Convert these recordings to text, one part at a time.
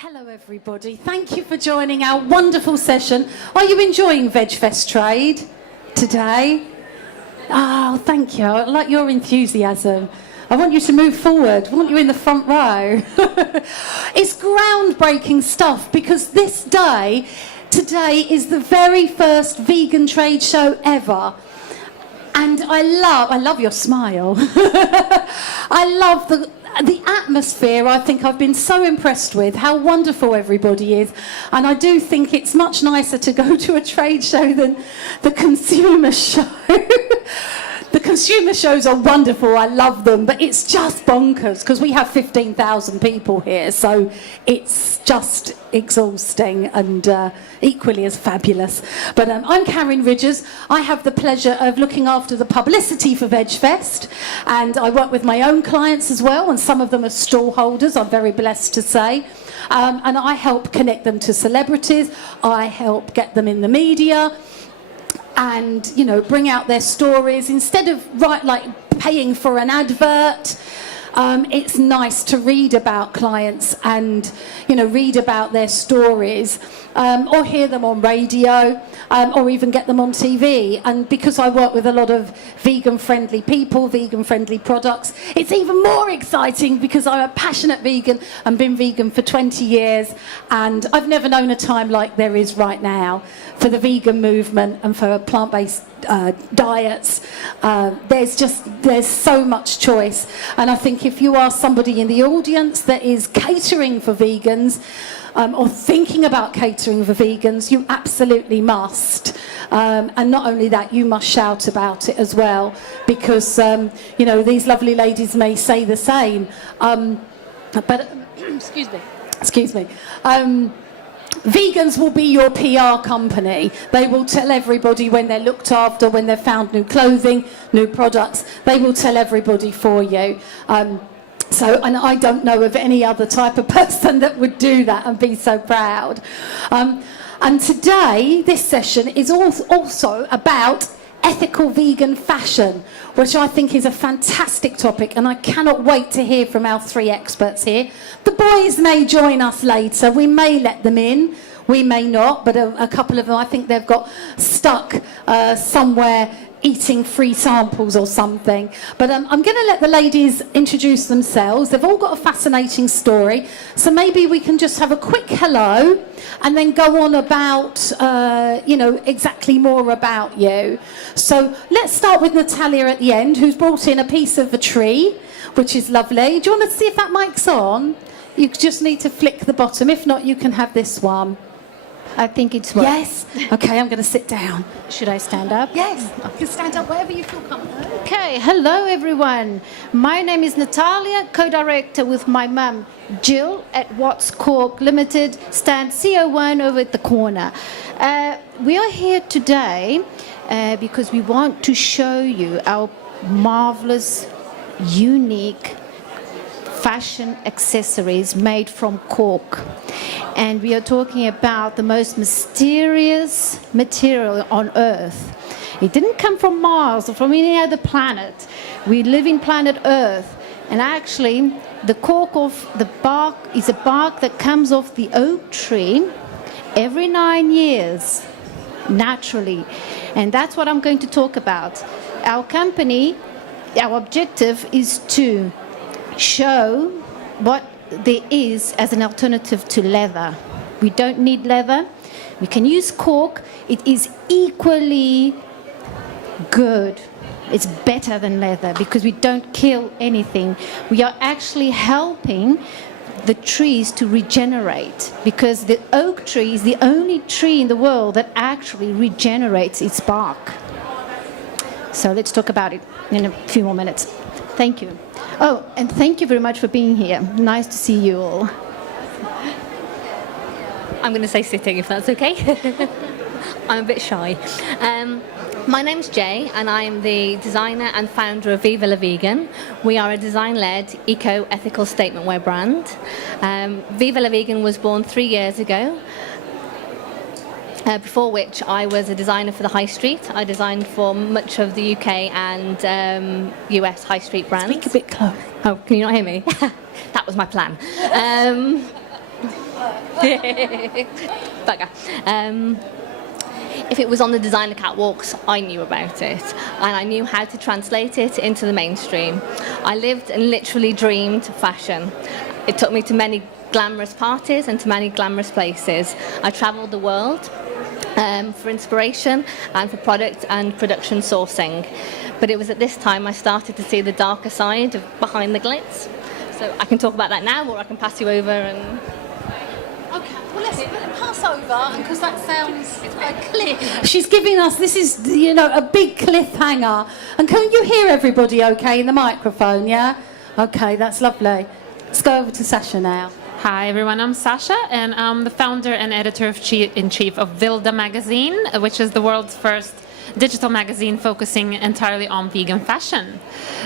Hello everybody, thank you for joining our wonderful session. Are you enjoying VegFest Trade today? Oh, thank you, I like your enthusiasm. I want you to move forward, I want you in the front row. It's groundbreaking stuff because this day, today is the very first vegan trade show ever. And I love your smile. I love the atmosphere. I think I've been so impressed with how wonderful everybody is, and I do think it's much nicer to go to a trade show than the consumer show. The consumer shows are wonderful, I love them, but it's just bonkers because we have 15,000 people here, so it's just exhausting and equally as fabulous. But I'm Karen Ridgers. I have the pleasure of looking after the publicity for VegFest, and I work with my own clients as well, and some of them are stall holders, I'm very blessed to say. And I help connect them to celebrities, I help get them in the media, and, you know, bring out their stories. Instead of paying for an advert, it's nice to read about clients and, you know, read about their stories, or hear them on radio, or even get them on TV. And because I work with a lot of vegan-friendly people, vegan-friendly products, it's even more exciting because I'm a passionate vegan and been vegan for 20 years, and I've never known a time like there is right now for the vegan movement and for plant-based diets. There's so much choice, and I think if you are somebody in the audience that is catering for vegans, or thinking about catering for vegans, you absolutely must. And not only that, you must shout about it as well, because you know, these lovely ladies may say the same, but excuse me. Vegans will be your PR company. They will tell everybody when they're looked after, when they've found new clothing, new products. They will tell everybody for you. And I don't know of any other type of person that would do that and be so proud. And today, this session is also about ethical vegan fashion, which I think is a fantastic topic, and I cannot wait to hear from our three experts here. The boys may join us later, we may let them in, we may not, but a couple of them, I think they've got stuck somewhere eating free samples or something. But I'm going to let the ladies introduce themselves. They've all got a fascinating story, so maybe we can just have a quick hello and then go on about, you know, exactly more about you. So let's start with Natalia at the end, who's brought in a piece of a tree, which is lovely. Do you want to see if that mic's on? You just need to flick the bottom. If not, you can have this one. I think it's working. Yes? Okay, I'm going to sit down. Should I stand up? Yes, you can stand up wherever you feel comfortable. Okay, hello everyone. My name is Natalia, co-director with my mum Jill at Watts Cork Limited, stand CO1 over at the corner. We are here today because we want to show you our marvelous, unique fashion accessories made from cork. And we are talking about the most mysterious material on Earth. It didn't come from Mars or from any other planet. We live in planet Earth. And actually, the cork of the bark is a bark that comes off the oak tree every 9 years, naturally. And that's what I'm going to talk about. Our company, our objective is to show what there is as an alternative to leather. We don't need leather. We can use cork. It is equally good. It's better than leather because we don't kill anything. We are actually helping the trees to regenerate, because the oak tree is the only tree in the world that actually regenerates its bark. So let's talk about it in a few more minutes. Thank you. Oh, and thank you very much for being here. Nice to see you all. I'm going to say sitting, if that's okay. I'm a bit shy. My name's Jay, and I'm the designer and founder of Viva La Vegan. We are a design-led, eco-ethical statement wear brand. Viva La Vegan was born 3 years ago, before which I was a designer for the high street. I designed for much of the UK and US high street brands. Speak a bit close. Oh, can you not hear me? That was my plan. Bugger. If it was on the designer catwalks, I knew about it, and I knew how to translate it into the mainstream. I lived and literally dreamed fashion. It took me to many glamorous parties and to many glamorous places. I travelled the world for inspiration and for product and production sourcing. But it was at this time I started to see the darker side of behind the glitz. So I can talk about that now, or I can pass you over and... Okay, well let's pass over, because that sounds clear. She's giving us, this is, a big cliffhanger. And can you hear everybody okay in the microphone, yeah? Okay, that's lovely. Let's go over to Sasha now. Hi everyone, I'm Sasha and I'm the founder and editor-in-chief of Vilda magazine, which is the world's first digital magazine focusing entirely on vegan fashion.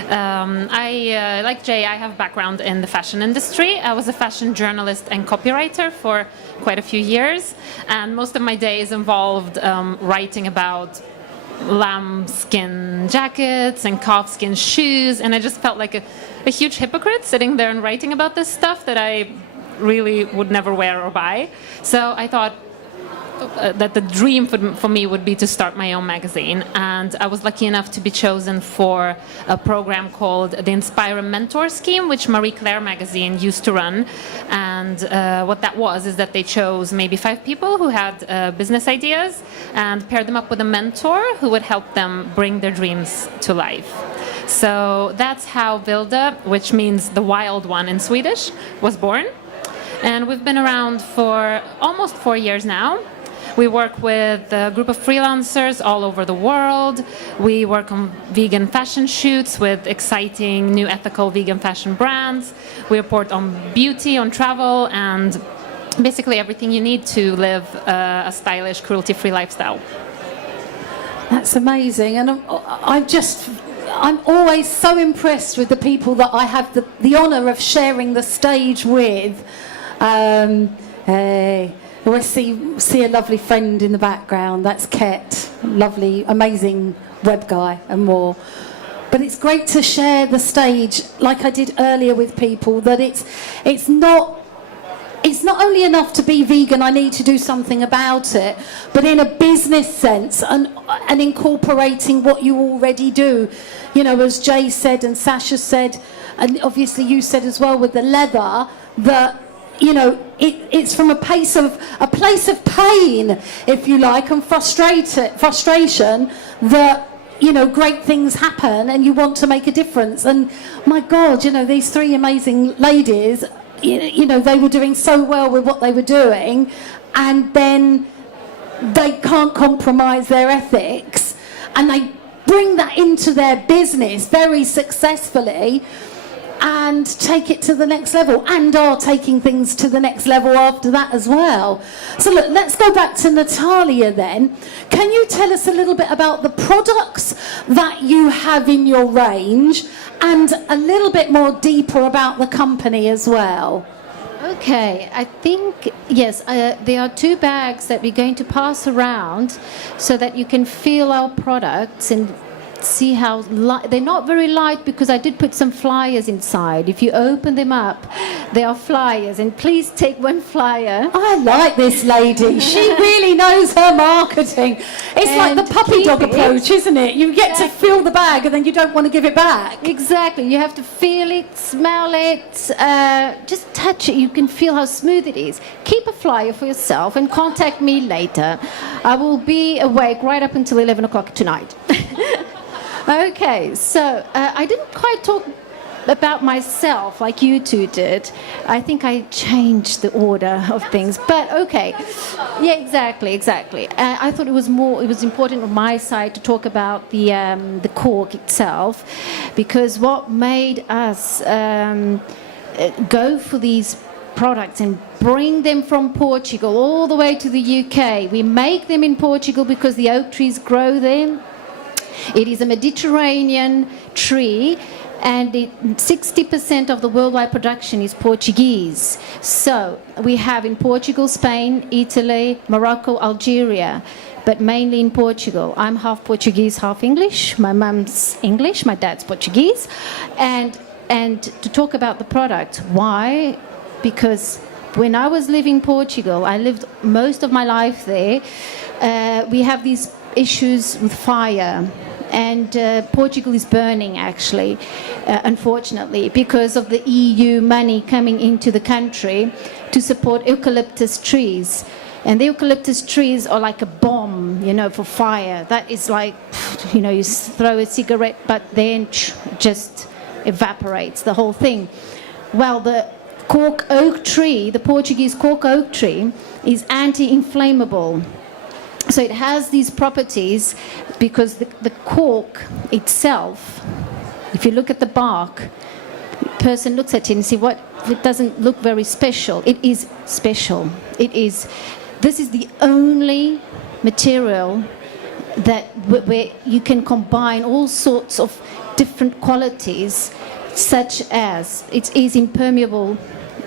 Like Jay, I have background in the fashion industry. I was a fashion journalist and copywriter for quite a few years, and most of my days involved writing about lambskin jackets and calfskin shoes, and I just felt like a huge hypocrite sitting there and writing about this stuff that I really would never wear or buy. So I thought that the dream for me would be to start my own magazine, and I was lucky enough to be chosen for a program called the Inspire a Mentor Scheme, which Marie Claire magazine used to run. And what that was is that they chose maybe 5 people who had business ideas and paired them up with a mentor who would help them bring their dreams to life. So that's how Vilda, which means the wild one in Swedish, was born. And we've been around for almost 4 years now. We work with a group of freelancers all over the world. We work on vegan fashion shoots with exciting new ethical vegan fashion brands. We report on beauty, on travel, and basically everything you need to live a stylish, cruelty-free lifestyle. That's amazing. And I'm always so impressed with the people that I have the honour of sharing the stage with. Hey. I see a lovely friend in the background. That's Ket, lovely, amazing web guy and more. But it's great to share the stage, like I did earlier with people, that it's not only enough to be vegan, I need to do something about it, but in a business sense and incorporating what you already do. As Jay said and Sasha said, and obviously you said as well with the leather, that it's from a place of pain, if you like, and frustration that great things happen and you want to make a difference. And my God, these 3 amazing ladies, they were doing so well with what they were doing, and then they can't compromise their ethics, and they bring that into their business very successfully and take it to the next level, and are taking things to the next level after that as well. So look, let's go back to Natalia then. Can you tell us a little bit about the products that you have in your range, and a little bit more deeper about the company as well? Okay, I think, yes, there are 2 bags that we're going to pass around so that you can feel our products and see how light. They're not very light because I did put some flyers inside. If you open them up, there are flyers, and please take 1 flyer. I like this lady. She really knows her marketing. It's like the puppy dog approach, isn't it? You get to feel the bag and then you don't want to give it back. Exactly. You have to feel it, smell it, just touch it. You can feel how smooth it is. Keep a flyer for yourself and contact me later. I will be awake right up until 11 o'clock tonight. Okay, so I didn't quite talk about myself like you 2 did. I think I changed the order of things, but okay. Yeah, exactly. I thought it was important on my side to talk about the cork itself, because what made us go for these products and bring them from Portugal all the way to the UK. We make them in Portugal because the oak trees grow there. It is a Mediterranean tree, and 60% of the worldwide production is Portuguese. So we have in Portugal, Spain, Italy, Morocco, Algeria, but mainly in Portugal. I'm half Portuguese, half English. My mum's English, my dad's Portuguese. And to talk about the product, why? Because when I was living in Portugal, I lived most of my life there. We have these issues with fire. And Portugal is burning, actually, unfortunately, because of the EU money coming into the country to support eucalyptus trees. And the eucalyptus trees are like a bomb, for fire. That is like, you throw a cigarette, but then just evaporates the whole thing. Well, the cork oak tree, the Portuguese cork oak tree, is anti-inflammable. So it has these properties because the cork itself, if you look at the bark, the person looks at it and see what, it doesn't look very special. It is special. This is the only material that where you can combine all sorts of different qualities, such as it is impermeable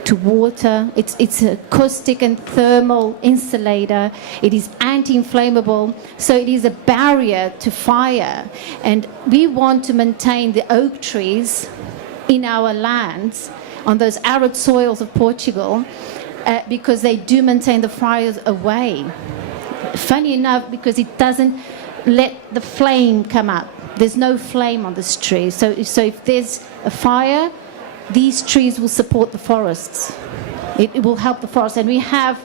to water, it's a acoustic and thermal insulator, it is anti-inflammable, so it is a barrier to fire. And we want to maintain the oak trees in our lands, on those arid soils of Portugal, because they do maintain the fires away. Funny enough, because it doesn't let the flame come up. There's no flame on this tree. So if there's a fire, these trees will support the forests. It will help the forest. And we have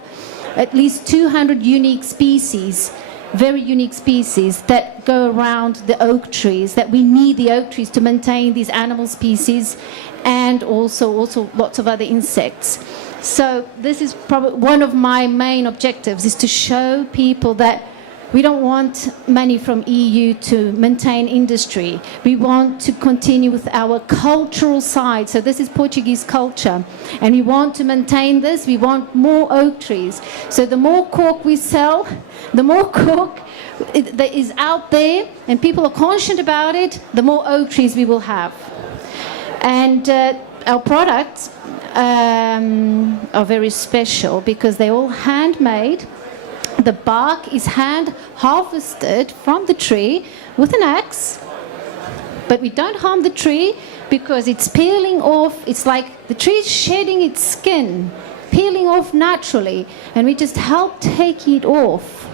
at least 200 unique species, very unique species, that go around the oak trees, that we need the oak trees to maintain these animal species and also lots of other insects. So this is probably one of my main objectives, is to show people that we don't want money from EU to maintain industry. We want to continue with our cultural side. So this is Portuguese culture. And we want to maintain this. We want more oak trees. So the more cork we sell, the more cork that is out there, and people are conscious about it, the more oak trees we will have. And our products are very special because they're all handmade. The bark is hand harvested from the tree with an axe, but we don't harm the tree because it's peeling off. It's like the tree is shedding its skin, peeling off naturally, and we just help take it off,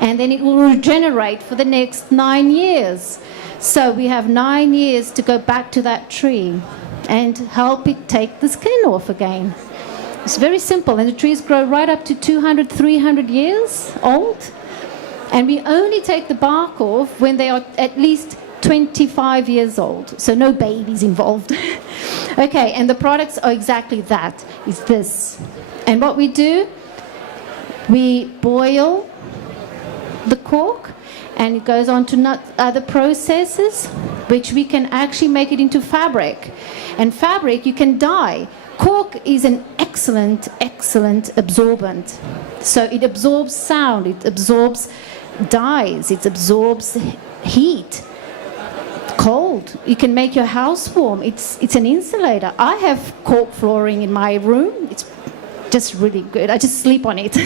and then it will regenerate for the next 9 years. So we have 9 years to go back to that tree and help it take the skin off again. It's very simple, and the trees grow right up to 200, 300 years old. And we only take the bark off when they are at least 25 years old. So no babies involved. Okay, and the products are exactly that, is this. And what we do, we boil the cork, and it goes on to other processes, which we can actually make it into fabric. And fabric you can dye. Cork is an excellent absorbent. So it absorbs sound, it absorbs dyes, it absorbs heat, cold. You can make your house warm. It's an insulator. I have cork flooring in my room. It's just really good. I just sleep on it.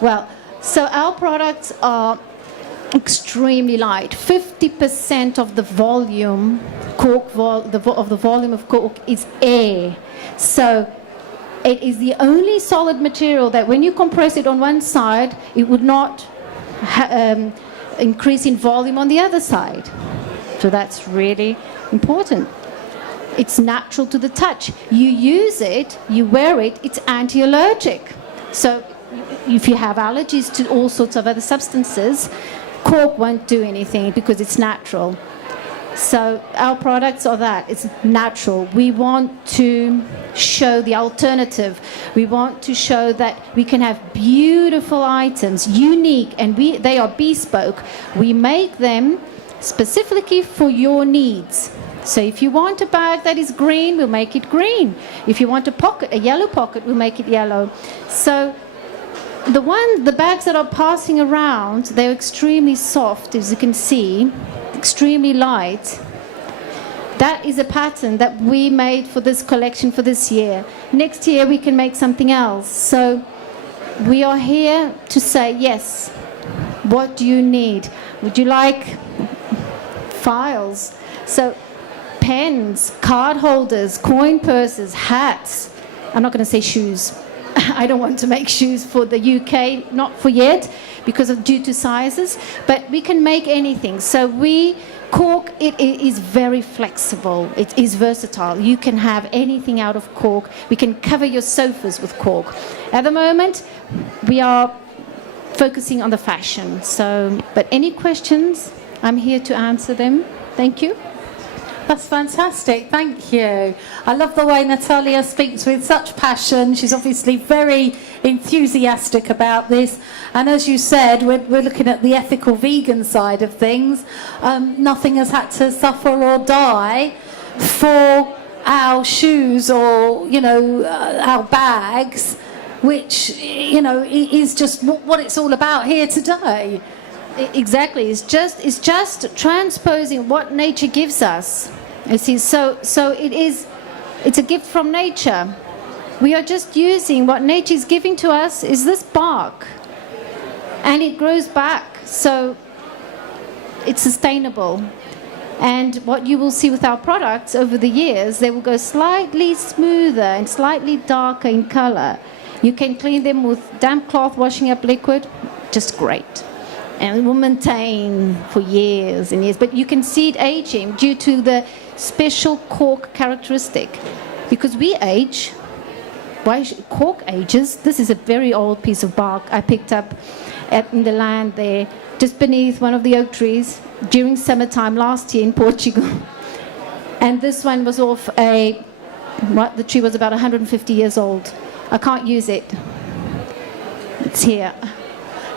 Well, so our products are extremely light. 50% of the volume, of the volume of cork is air. So it is the only solid material that when you compress it on one side, it would not increase in volume on the other side. So that's really important. It's natural to the touch. You use it, you wear it, it's anti-allergic. So if you have allergies to all sorts of other substances, cork won't do anything because it's natural. So our products are that. It's natural. We want to show the alternative. We want to show that we can have beautiful items, unique, and they are bespoke. We make them specifically for your needs. So if you want a bag that is green, we'll make it green. If you want a yellow pocket, we'll make it yellow. So the bags that are passing around, they're extremely soft, as you can see, extremely light. That is a pattern that we made for this collection for this year. Next year we can make something else. So we are here to say, yes, what do you need? Would you like files? So pens, card holders, coin purses, hats. I'm not going to say shoes. I don't want to make shoes for the UK, not for yet, because of due to sizes, but we can make anything. So cork, it is very flexible. It is versatile. You can have anything out of cork. We can cover your sofas with cork. At the moment, we are focusing on the fashion. So, but any questions, I'm here to answer them. Thank you. That's fantastic, thank you. I love the way Natalia speaks with such passion. She's obviously very enthusiastic about this. And as you said, we're looking at the ethical vegan side of things. Nothing has had to suffer or die for our shoes or, our bags, which, is just what it's all about here today. Exactly. It's just transposing what nature gives us. You see, so it's a gift from nature. We are just using what nature is giving to us is this bark, and it grows back. So it's sustainable. And what you will see with our products over the years, they will go slightly smoother and slightly darker in color. You can clean them with damp cloth washing up liquid, just great. And it will maintain for years and years. But you can see it aging due to the special cork characteristic. Because we age, cork ages. This is a very old piece of bark I picked up in the land there, just beneath one of the oak trees during summertime last year in Portugal. And this one was off the tree was about 150 years old. I can't use it. It's here.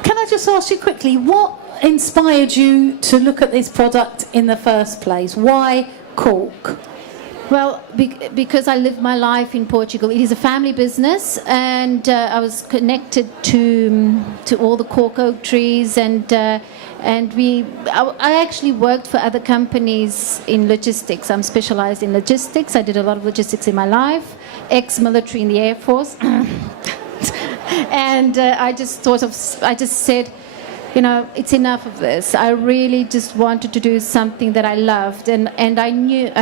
Can I just ask you quickly, what inspired you to look at this product in the first place? Why cork? Well, because I lived my life in Portugal. It is a family business, and I was connected to all the cork oak trees, and I actually worked for other companies in logistics. I'm specialized in logistics. I did a lot of logistics in my life, ex-military in the Air Force. And I just said, it's enough of this. I really just wanted to do something that I loved, and I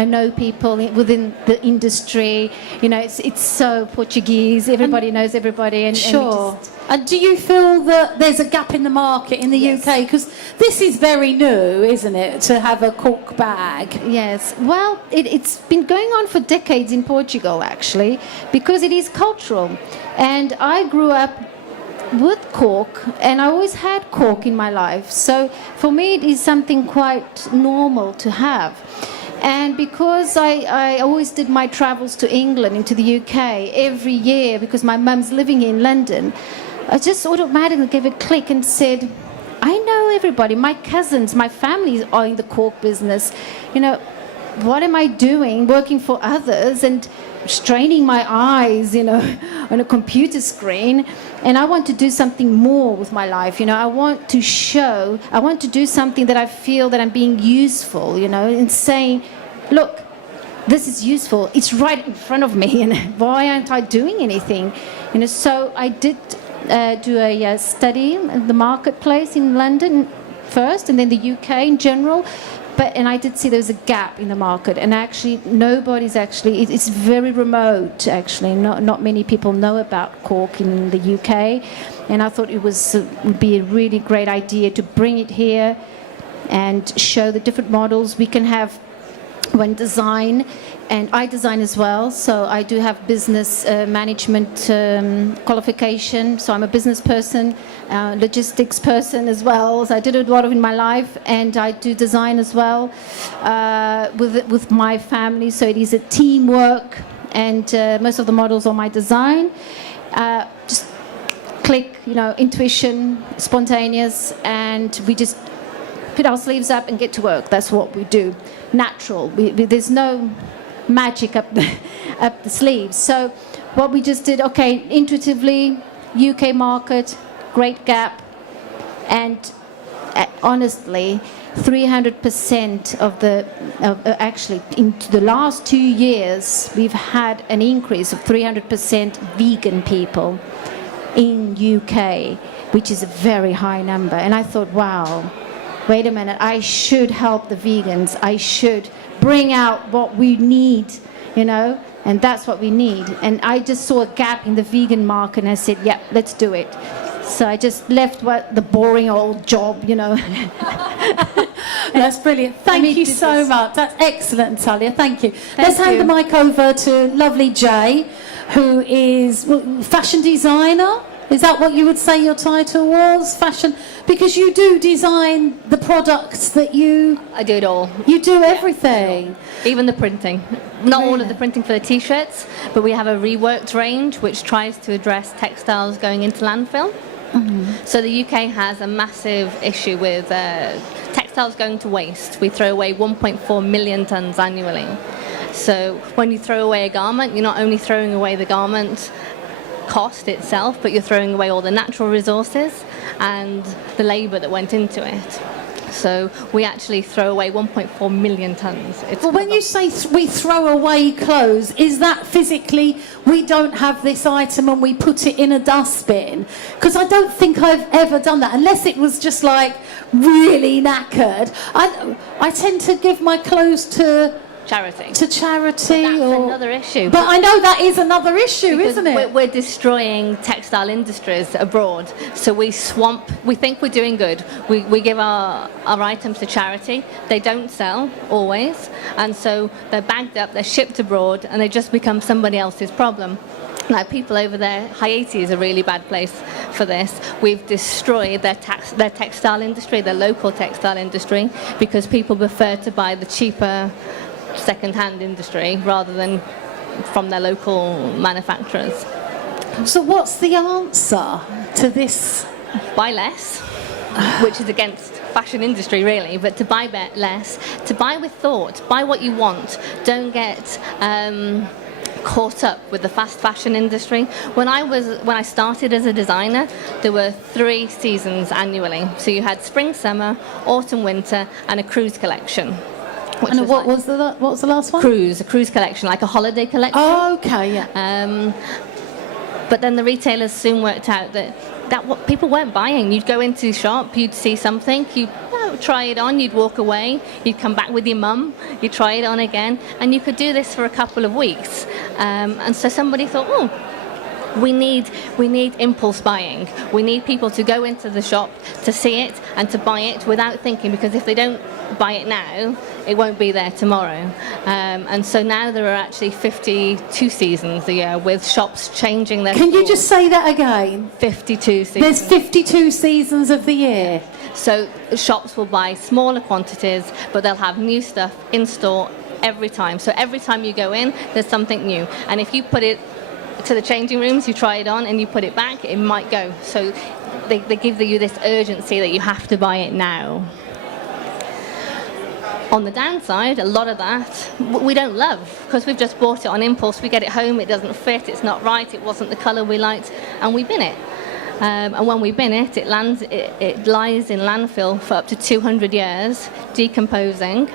know people within the industry. It's so Portuguese. Everybody knows everybody. Sure. And do you feel that there's a gap in the market in the UK? Because this is very new, isn't it, to have a cork bag? Yes. Well, it's been going on for decades in Portugal, actually, because it is cultural. And I grew up with cork, and I always had cork in my life. So for me, it is something quite normal to have. And because I always did my travels to England, into the UK, every year, because my mum's living in London, I just automatically gave a click and said, I know everybody, my cousins, my family are in the cork business. What am I doing working for others and straining my eyes, on a computer screen? And I want to do something more with my life. I want to do something that I feel that I'm being useful, and saying, look, this is useful. It's right in front of me, and why aren't I doing anything? So I did do a study in the marketplace in London first, and then the UK in general. And I did see there was a gap in the market, and actually it's very remote, actually. Not many people know about cork in the UK, and I thought it would be a really great idea to bring it here and show the different models. We can have one design, and I design as well, so I do have business management qualification, so I'm a business person, logistics person as well, so I did a lot of in my life, and I do design as well with my family, so it is a teamwork, and most of the models are my design. Just click, intuition, spontaneous, and we just put our sleeves up and get to work. That's what we do. Natural. There's no magic up the sleeves. So what we just did, intuitively, UK market, great gap, and honestly, 300% actually, in the last 2 years, we've had an increase of 300% vegan people in UK, which is a very high number. And I thought, wow, wait a minute, I should help the vegans. I should bring out what we need you know, and that's what we need. And I just saw a gap in the vegan market, and I said, yeah, let's do it. So I just left the boring old job, you know. That's brilliant. Thank you so much. That's excellent, Natalia. Thank you. Let's hand the mic over to lovely Jay, who is fashion designer. Is that what you would say your title was? Fashion? Because you do design the products that you... I do it all. You do everything. Even the printing. Not all of the printing for the T-shirts, but we have a reworked range which tries to address textiles going into landfill. So the UK has a massive issue with textiles going to waste. We throw away 1.4 million tonnes annually. So when you throw away a garment, you're not only throwing away the garment cost itself, but you're throwing away all the natural resources and the labour that went into it. So we actually throw away 1.4 million tonnes. Well, when you say we throw away clothes, is that physically we don't have this item and we put it in a dustbin? Because I don't think I've ever done that, unless it was just like really knackered. I tend to give my clothes to charity. That's another issue. But I know that is another issue, because isn't it? We're destroying textile industries abroad. So we think we're doing good. We give our items to charity. They don't sell always. And so they're bagged up, they're shipped abroad, and they just become somebody else's problem. Now, people over there, Haiti is a really bad place for this. We've destroyed their textile industry, their local textile industry, because people prefer to buy the cheaper second-hand industry rather than from their local manufacturers. So what's the answer to this? Buy less, which is against fashion industry really, but to buy less, to buy with thought, buy what you want. Don't get caught up with the fast fashion industry. When I started as a designer, there were 3 seasons annually. So you had spring, summer, autumn, winter, and a cruise collection. And what was the last one? A cruise collection, like a holiday collection. Oh, okay, yeah. But then the retailers soon worked out that what people weren't buying. You'd go into the shop, you'd see something, you'd try it on, you'd walk away, you'd come back with your mum, you'd try it on again, and you could do this for a couple of weeks. And so somebody thought, we need impulse buying. We need people to go into the shop to see it and to buy it without thinking, because if they don't buy it now, it won't be there tomorrow. And so now there are actually 52 seasons a year, with shops changing their Can you stores. just say that again? 52 seasons. There's 52 seasons of the year. So shops will buy smaller quantities, but they'll have new stuff in store every time. So every time you go in, there's something new. And if you put it to the changing rooms, you try it on and you put it back, it might go. So they give you this urgency that you have to buy it now. On the downside, a lot of that we don't love, because we've just bought it on impulse. We get it home, it doesn't fit, it's not right, it wasn't the colour we liked, and we bin it. And when we bin it, it lies in landfill for up to 200 years, decomposing.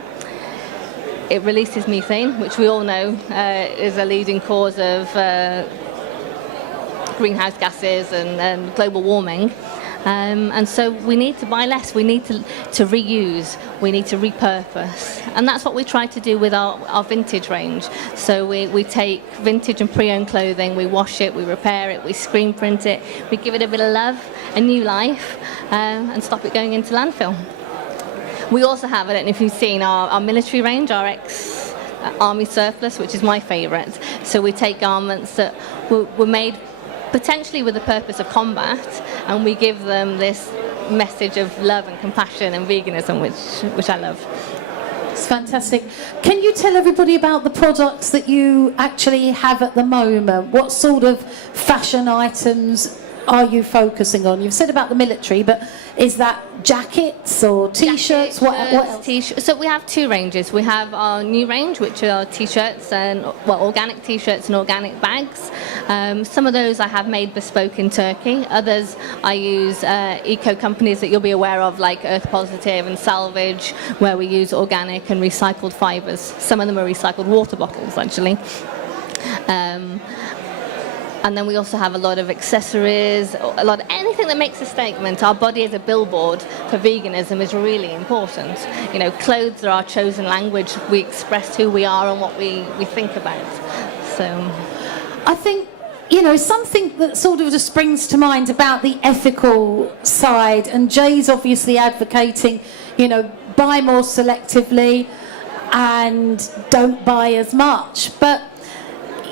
It releases methane, which we all know is a leading cause of greenhouse gases and global warming. And so we need to buy less, we need to reuse, we need to repurpose. And that's what we try to do with our vintage range. So we take vintage and pre-owned clothing, we wash it, we repair it, we screen print it, we give it a bit of love, a new life, and stop it going into landfill. We also have, I don't know if you've seen our military range, our ex-army surplus, which is my favourite. So we take garments that were made potentially with the purpose of combat, and we give them this message of love and compassion and veganism, which I love. It's fantastic. Can you tell everybody about the products that you actually have at the moment? What sort of fashion items are you focusing on? You've said about the military, but is that jackets or T-shirts? What else? T-shirts. So we have 2 ranges. We have our new range, which are T-shirts and organic T-shirts and organic bags. Some of those I have made bespoke in Turkey. Others I use eco companies that you'll be aware of, like Earth Positive and Salvage, where we use organic and recycled fibres. Some of them are recycled water bottles, actually. And then we also have a lot of accessories, anything that makes a statement. Our body as a billboard for veganism is really important. Clothes are our chosen language. We express who we are and what we think about. So, I think, something that sort of just springs to mind about the ethical side, and Jay's obviously advocating, buy more selectively and don't buy as much. But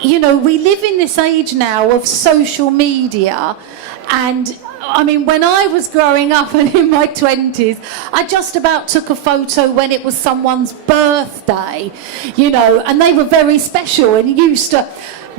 we live in this age now of social media, and I mean, when I was growing up and in my 20s, I just about took a photo when it was someone's birthday, and they were very special, and you used to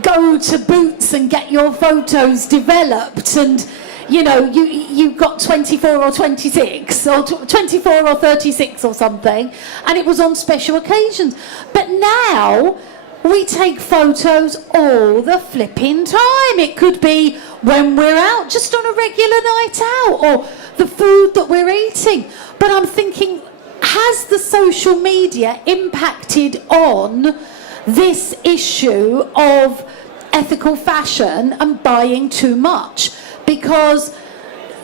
go to Boots and get your photos developed, and you got 24 or 26 or 24 or 36 or something, and it was on special occasions. But now we take photos all the flipping time. It could be when we're out, just on a regular night out, or the food that we're eating. But I'm thinking, has the social media impacted on this issue of ethical fashion and buying too much? Because,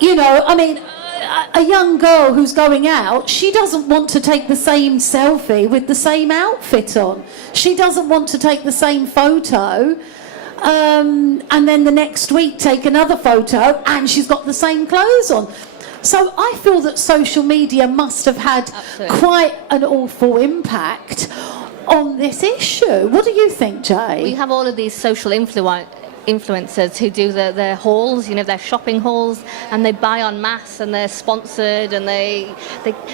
a young girl who's going out, she doesn't want to take the same selfie with the same outfit on. She doesn't want to take the same photo and then the next week take another photo and she's got the same clothes on. So I feel that social media must have had quite an awful impact on this issue. What do you think, Jay? We have all of these social influencers who do their hauls, their shopping hauls, and they buy en masse, and they're sponsored, and they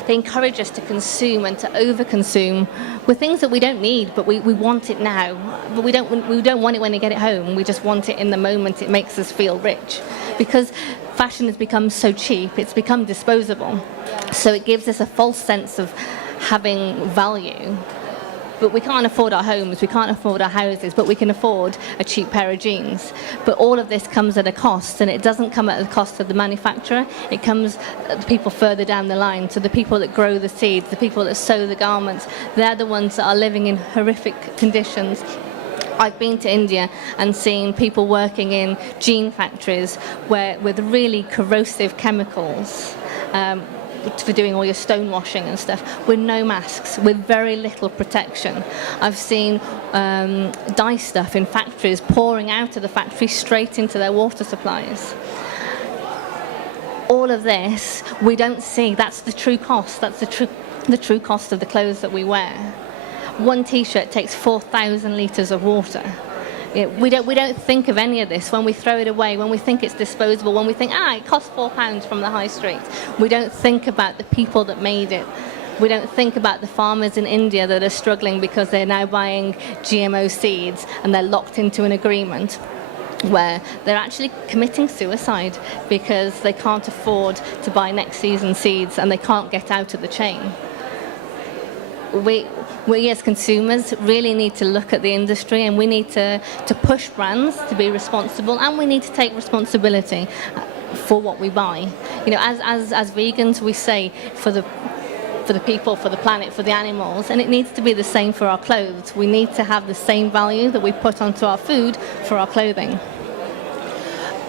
encourage us to consume and to overconsume with things that we don't need, but we want it now. But we don't want it when we get it home. We just want it in the moment. It makes us feel rich, because fashion has become so cheap. It's become disposable, so it gives us a false sense of having value. But we can't afford our homes, we can't afford our houses, but we can afford a cheap pair of jeans. But all of this comes at a cost, and it doesn't come at the cost of the manufacturer. It comes at the people further down the line. So the people that grow the seeds, the people that sew the garments, they're the ones that are living in horrific conditions. I've been to India and seen people working in jean factories with really corrosive chemicals, for doing all your stonewashing and stuff, with no masks, with very little protection. I've seen dye stuff in factories pouring out of the factory straight into their water supplies. All of this we don't see. That's the true cost. That's the true cost of the clothes that we wear. One t-shirt takes 4,000 litres of water. We don't think of any of this when we throw it away, when we think it's disposable, when we think, it costs £4 from the high street. We don't think about the people that made it. We don't think about the farmers in India that are struggling because they're now buying GMO seeds, and they're locked into an agreement where they're actually committing suicide because they can't afford to buy next season's seeds and they can't get out of the chain. We as consumers really need to look at the industry, and we need to push brands to be responsible, and we need to take responsibility for what we buy. As vegans, we say for the people, for the planet, for the animals, and it needs to be the same for our clothes. We need to have the same value that we put onto our food for our clothing.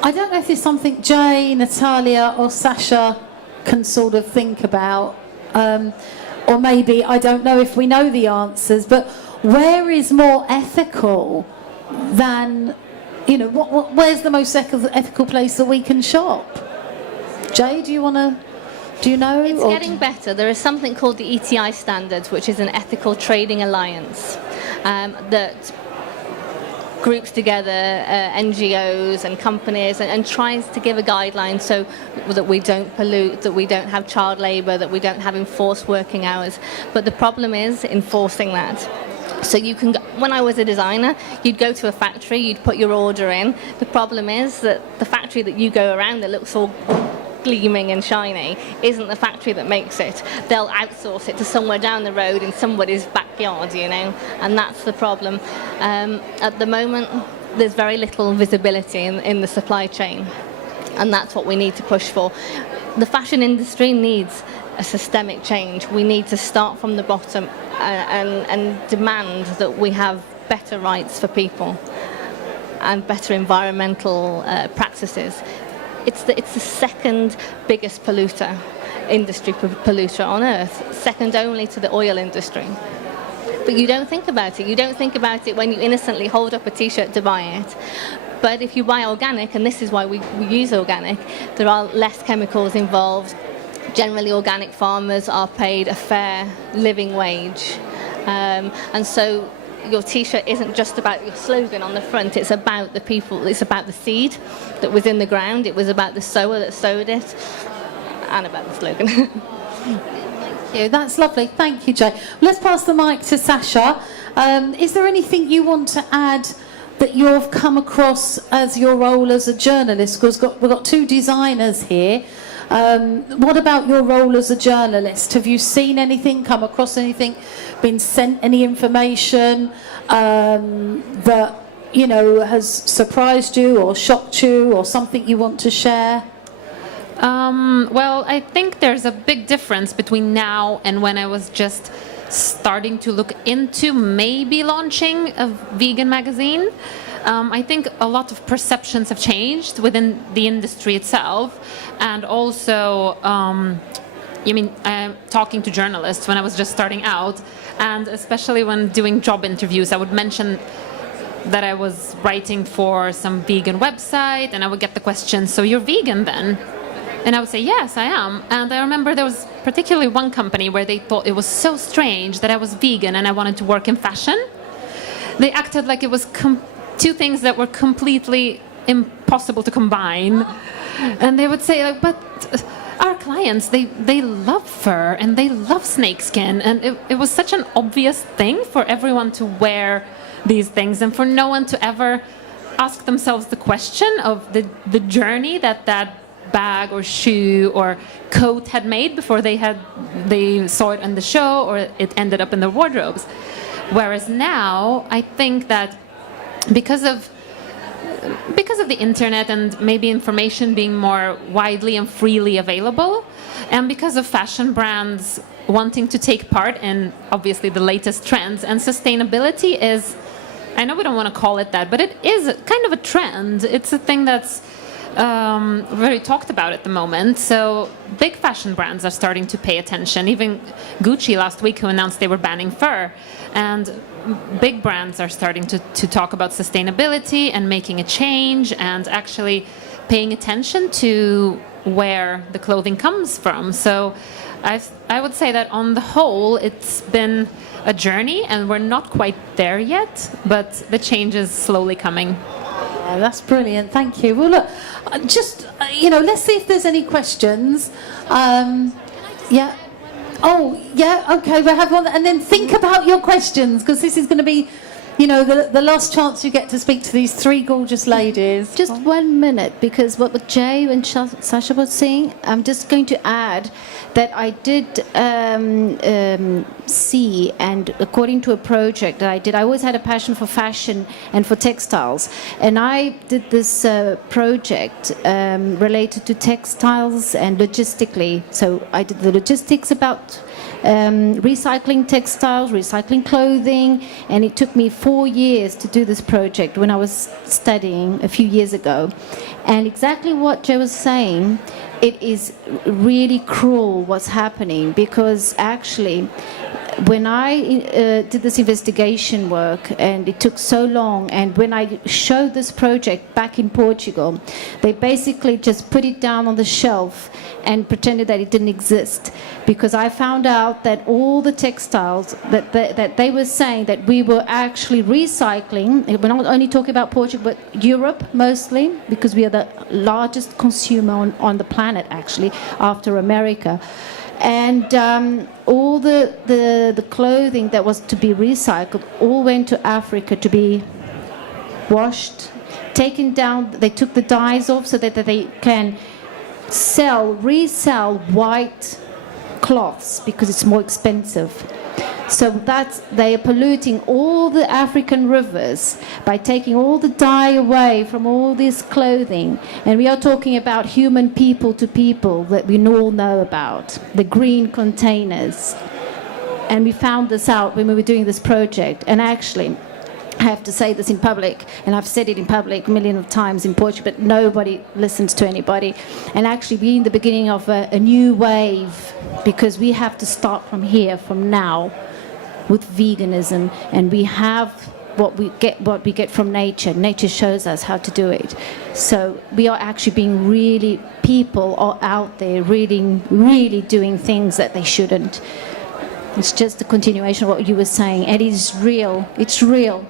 I don't know if there's something Jay, Natalia or Sasha can sort of think about. Or maybe, I don't know if we know the answers, but where is more ethical than, where's the most ethical place that we can shop? Jay, do you know? It's getting better. There is something called the ETI standards, which is an ethical trading alliance that groups together NGOs and companies and tries to give a guideline so that we don't pollute, that we don't have child labour, that we don't have enforced working hours. But the problem is enforcing that. So you can, when I was a designer, you'd go to a factory, you'd put your order in. The problem is that the factory that you go around that looks all gleaming and shiny isn't the factory that makes it. They'll outsource it to somewhere down the road in somebody's backyard, and that's the problem. At the moment, there's very little visibility in the supply chain, and that's what we need to push for. The fashion industry needs a systemic change. We need to start from the bottom and demand that we have better rights for people. and better environmental practices. It's the second biggest industry polluter on Earth, second only to the oil industry. But you don't think about it. You don't think about it when you innocently hold up a T-shirt to buy it. But if you buy organic, and this is why we use organic, there are less chemicals involved. Generally, organic farmers are paid a fair living wage. And so your T-shirt isn't just about your slogan on the front. It's about the people. It's about the seed that was in the ground. It was about the sower that sowed it, and about the slogan. Thank you. That's lovely. Thank you, Jay. Let's pass the mic to Sasha. Is there anything you want to add that you've come across as your role as a journalist? Because we've got two designers here. What about your role as a journalist? Have you seen anything, come across anything, been sent any information that, you know, has surprised you or shocked you, or something you want to share? Well, I think there's a big difference between now and when I was just starting to look into maybe launching a vegan magazine. I think a lot of perceptions have changed within the industry itself, and also, talking to journalists when I was just starting out, and especially when doing job interviews, I would mention that I was writing for some vegan website, and I would get the question, "So you're vegan then?" And I would say, "Yes, I am." And I remember there was particularly one company where they thought it was so strange that I was vegan and I wanted to work in fashion. They acted like it was two things that were completely impossible to combine. And they would say, like, "But our clients, they love fur and they love snakeskin." And it was such an obvious thing for everyone to wear these things, and for no one to ever ask themselves the question of the journey that bag or shoe or coat had made before they saw it on the show, or it ended up in their wardrobes. Whereas now, I think that because of the internet and maybe information being more widely and freely available, and because of fashion brands wanting to take part in obviously the latest trends, and sustainability is, I know we don't want to call it that, but it is kind of a trend. It's a thing that's very talked about at the moment. So big fashion brands are starting to pay attention. Even Gucci last week, who announced they were banning fur. And big brands are starting to talk about sustainability and making a change and actually paying attention to where the clothing comes from. So I would say that on the whole, it's been a journey, and we're not quite there yet, but the change is slowly coming. Oh, that's brilliant. Thank you. Well, look, just, let's see if there's any questions. Yeah. Oh, yeah, okay, we'll have one. And then think about your questions, because this is going to be, the last chance you get to speak to these three gorgeous ladies. Just 1 minute, because what Jay and Sasha was saying, I'm just going to add that I did see, and according to a project that I did, I always had a passion for fashion and for textiles, and I did this project related to textiles and logistically. So I did the logistics about recycling textiles, recycling clothing, and it took me 4 years to do this project when I was studying a few years ago. And exactly what Joe was saying, it is really cruel what's happening, because actually when I did this investigation work, and it took so long, and when I showed this project back in Portugal, they basically just put it down on the shelf and pretended that it didn't exist, because I found out that all the textiles that they were saying that we were actually recycling, we're not only talking about Portugal but Europe mostly, because we are the largest consumer on the planet actually, after America. And all the clothing that was to be recycled all went to Africa to be washed, taken down. They took the dyes off so that they can resell white cloths, because it's more expensive. So they are polluting all the African rivers by taking all the dye away from all this clothing. And we are talking about human people to people that we all know about, the green containers. And we found this out when we were doing this project. And actually, I have to say this in public, and I've said it in public a million of times in Portugal, but nobody listens to anybody. And actually, we're in the beginning of a new wave, because we have to start from here, from now, with veganism, and we have what we get from nature. Nature shows us how to do it. So we are actually being really, people are out there really doing things that they shouldn't. It's just a continuation of what you were saying. It is real. It's real.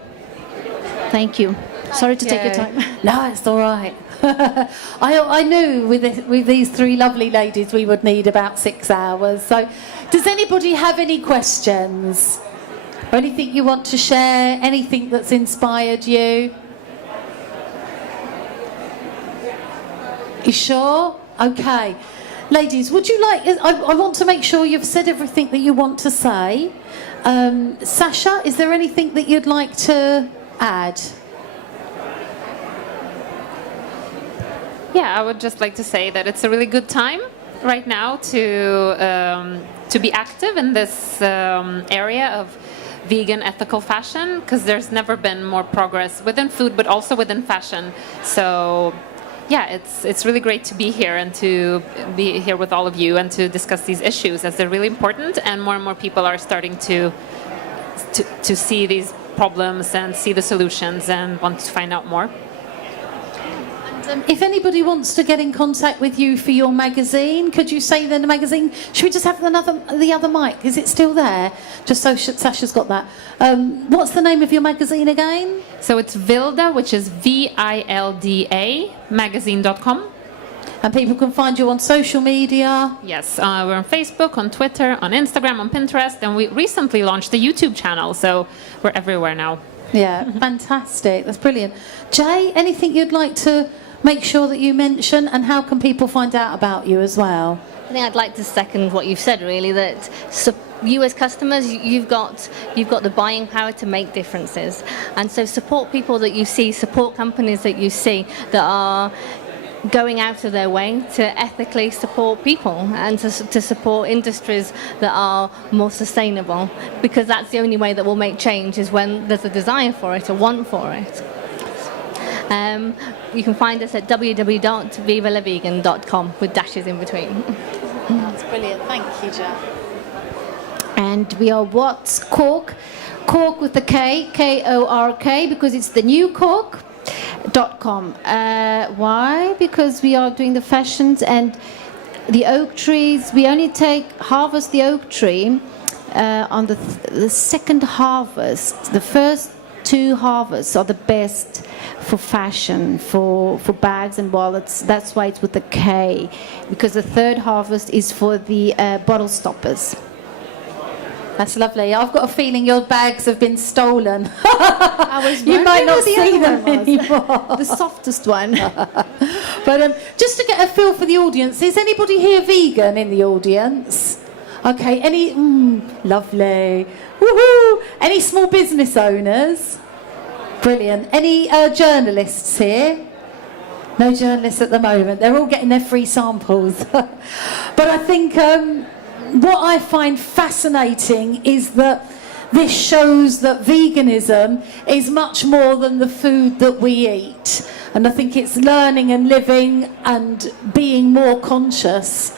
Thank you. Sorry to take your time. No, it's all right. I knew with these three lovely ladies we would need about 6 hours. So does anybody have any questions? Or anything you want to share? Anything that's inspired you? You sure? Okay. Ladies, would you like... I want to make sure you've said everything that you want to say. Sasha, is there anything that you'd like to add? Yeah, I would just like to say that it's a really good time right now to be active in this area of vegan ethical fashion, because there's never been more progress within food but also within fashion. So yeah, it's really great to be here and to be here with all of you and to discuss these issues, as they're really important, and more people are starting to see these problems and see the solutions and want to find out more. If anybody wants to get in contact with you for your magazine, could you say the magazine? Should we just have the other mic? Is it still there? Just so Sasha's got that. What's the name of your magazine again? So it's Vilda, which is VILDA, magazine.com. And people can find you on social media? Yes, we're on Facebook, on Twitter, on Instagram, on Pinterest, and we recently launched a YouTube channel, so we're everywhere now. Yeah, fantastic. That's brilliant. Jay, anything you'd like to make sure that you mention, and how can people find out about you as well? I think I'd like to second what you've said, really, that you as customers, you've got the buying power to make differences. And so support people that you see, support companies that you see that are going out of their way to ethically support people and to support industries that are more sustainable, because that's the only way that we'll make change, is when there's a desire for it, a want for it. You can find us at www.vivalavegan.com with dashes in between. That's brilliant. Thank you, Jay. And we are What's Cork? Cork with the K, K-O-R-K, because it's the new Cork.com. Why? Because we are doing the fashions and the oak trees. We only harvest the oak tree on the second harvest. The first 2 harvests are the best for fashion, for bags and wallets. That's why it's with the K, because the third harvest is for the bottle stoppers. That's lovely. I've got a feeling your bags have been stolen. You might not see them anymore. The softest one. But just to get a feel for the audience, is anybody here vegan in the audience? Okay, any... lovely. Woohoo! Any small business owners? Brilliant. Any journalists here? No journalists at the moment. They're all getting their free samples. But I think what I find fascinating is that this shows that veganism is much more than the food that we eat. And I think it's learning and living and being more conscious.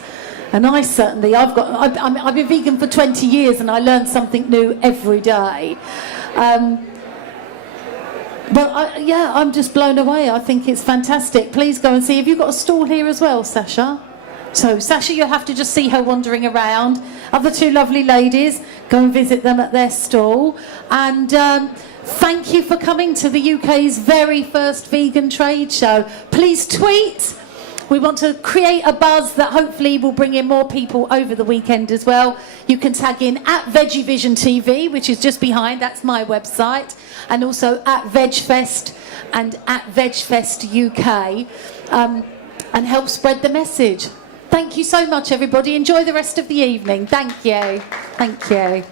And I certainly, I've been vegan for 20 years and I learn something new every day. But I'm just blown away. I think it's fantastic. Please go and see. Have you got a stall here as well, Sasha? So, Sasha, you'll have to just see her wandering around. Other 2 lovely ladies, go and visit them at their stall. And thank you for coming to the UK's very first vegan trade show. Please tweet. We want to create a buzz that hopefully will bring in more people over the weekend as well. You can tag in at VeggiVision TV, which is just behind. That's my website. And also at VegFest and at VegfestUK. And help spread the message. Thank you so much, everybody. Enjoy the rest of the evening. Thank you. Thank you.